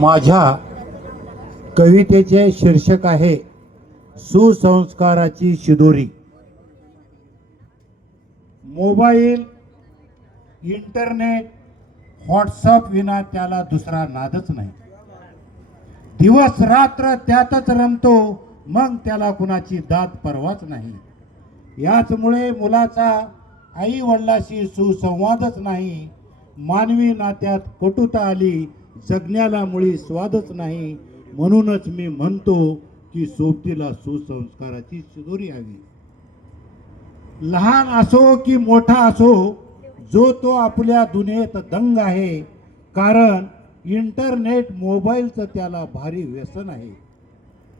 माझ्या कवितेचे शीर्षक आहे सुसंस्काराची शिदोरी। मोबाईल, इंटरनेट, व्हॉट्सअप विना त्याला दुसरा नादच नाही। दिवस रात्र त्यातच रमतो, मग त्याला कुणाची दाद परवाच नाही। याचमुळे मुलाचा आई वडिलांशी सुसंवादच नाही। मानवी नात्यात कटुता आली, जगण्याला मुळी स्वादच नाही। म्हणूनच मी म्हणतो की सोबतीला सुसंस्काराची शिदोरी हवी। लहान असो की मोठा असो, जो तो आपल्या दुनियेत दंग आहे। कारण इंटरनेट मोबाईलचं त्याला भारी व्यसन आहे।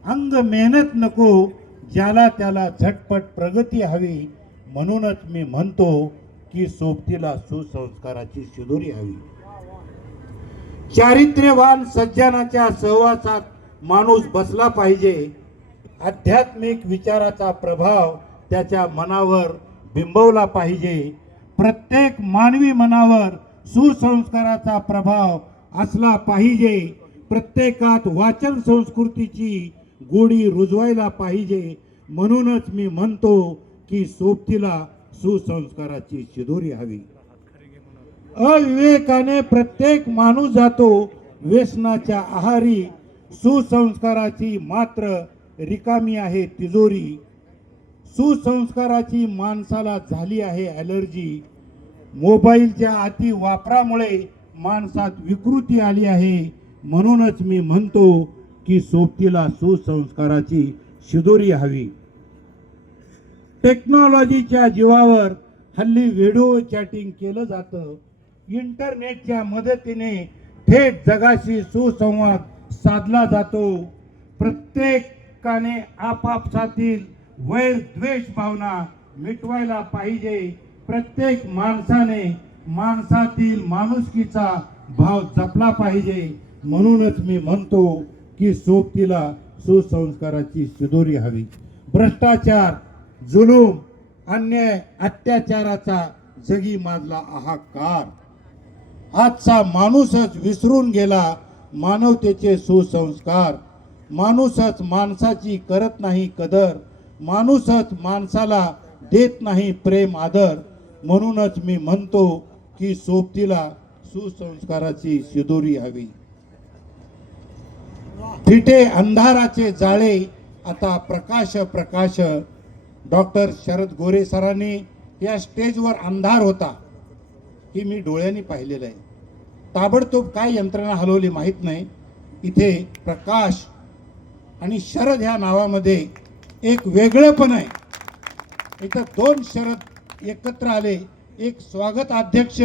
अंग मेहनत नको, ज्याला त्याला झटपट प्रगती हवी। म्हणूनच मी म्हणतो की सोबतीला सुसंस्काराची शिदोरी हवी। चारित्र्यवान सज्जनाच्या सहवासात माणूस बसला पाहिजे। आध्यात्मिक विचाराचा प्रभाव त्याच्या मनावर बिंबवला पाहिजे। प्रत्येक मानवी मनावर सुसंस्काराचा प्रभाव असला पाहिजे। प्रत्येकात वाचन संस्कृतीची गोडी रुजवायला पाहिजे। म्हणूनच मी म्हणतो की सोबतीला सुसंस्काराची शिदोरी हवी। अविवेकाने प्रत्येक माणूस जातो व्यसनाच्या आहारी। सुसंस्काराची मात्र रिकामी आहे तिजोरी। सुसंस्काराची माणसाला झाली आहे ॲलर्जी। मोबाईलच्या अति वापरामुळे माणसात विकृती आली आहे। म्हणूनच मी म्हणतो की सोबतीला सुसंस्काराची शिदोरी हवी। टेक्नॉलॉजीच्या जीवावर हल्ली व्हिडिओ चॅटिंग केलं जातं। इंटरनेटच्या मदतीने थेट जगाशी सुसंवाद साधला जातो। प्रत्येकाने आपापसातील वैर द्वेष भावना मिटवायला पाहिजे। प्रत्येक माणसाने माणसातील माणुसकीचा भाव जपला पाहिजे। म्हणूनच मी म्हणतो की सोबतीला सुसंस्काराची शिदोरी हवी। भ्रष्टाचार, जुलूम, अन्याय, अत्याचाराचा जगी माजला हाहाकार। आजचा माणूसच विसरून गेला मानवतेचे सुसंस्कार। माणूसच माणसाची करत नाही कदर। माणूसच माणसाला देत नाही प्रेम आदर। म्हणूनच मी म्हणतो की सोबतीला सुसंस्काराची शिदोरी हवी। फिटे अंधाराचे जाळे आता प्रकाश प्रकाश। डॉक्टर शरद गोरे सरांनी या स्टेजवर अंधार होता ही मी डोळ्यांनी पाहिलेलं आहे। ताबडतोब काय यंत्रणा हलवली माहीत नाही। इथे प्रकाश आणि शरद ह्या नावामध्ये एक वेगळेपण आहे। इथं दोन शरद एकत्र आले। एक स्वागत अध्यक्ष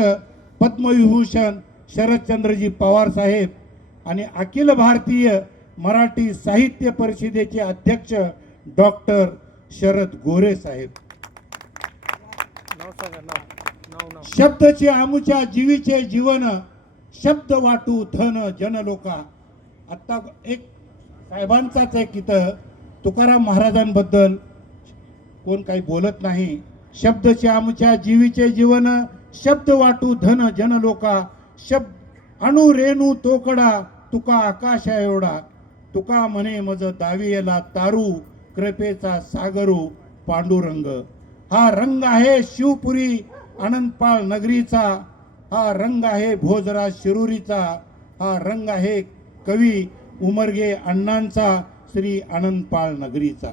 पद्मविभूषण शरदचंद्रजी पवार साहेब आणि अखिल भारतीय मराठी साहित्य परिषदेचे अध्यक्ष डॉक्टर शरद गोरे साहेब। शब्दचे आमुच्या जीवीचे जीवन, शब्द वाटू धन जनलोका। आता एक साहेबांचाच एक इथं तुकाराम महाराजांबद्दल कोण काही बोलत नाही। शब्दचे आमुच्या जीवीचे जीवन, शब्द वाटू धन जनलोका। शब्द अणु रेणू तोकडा, तुका आकाशा एवढा। तुका म्हणे मज दावियेला तारू, कृपेचा सागरू पांडुरंग। हा रंग आहे शिवपुरी अनंतपाळ नगरीचा। हा रंग आहे भोजराज शिरुरीचा। हा रंग आहे कवी उमरगे अण्णांचा श्री अनंतपाळ नगरीचा।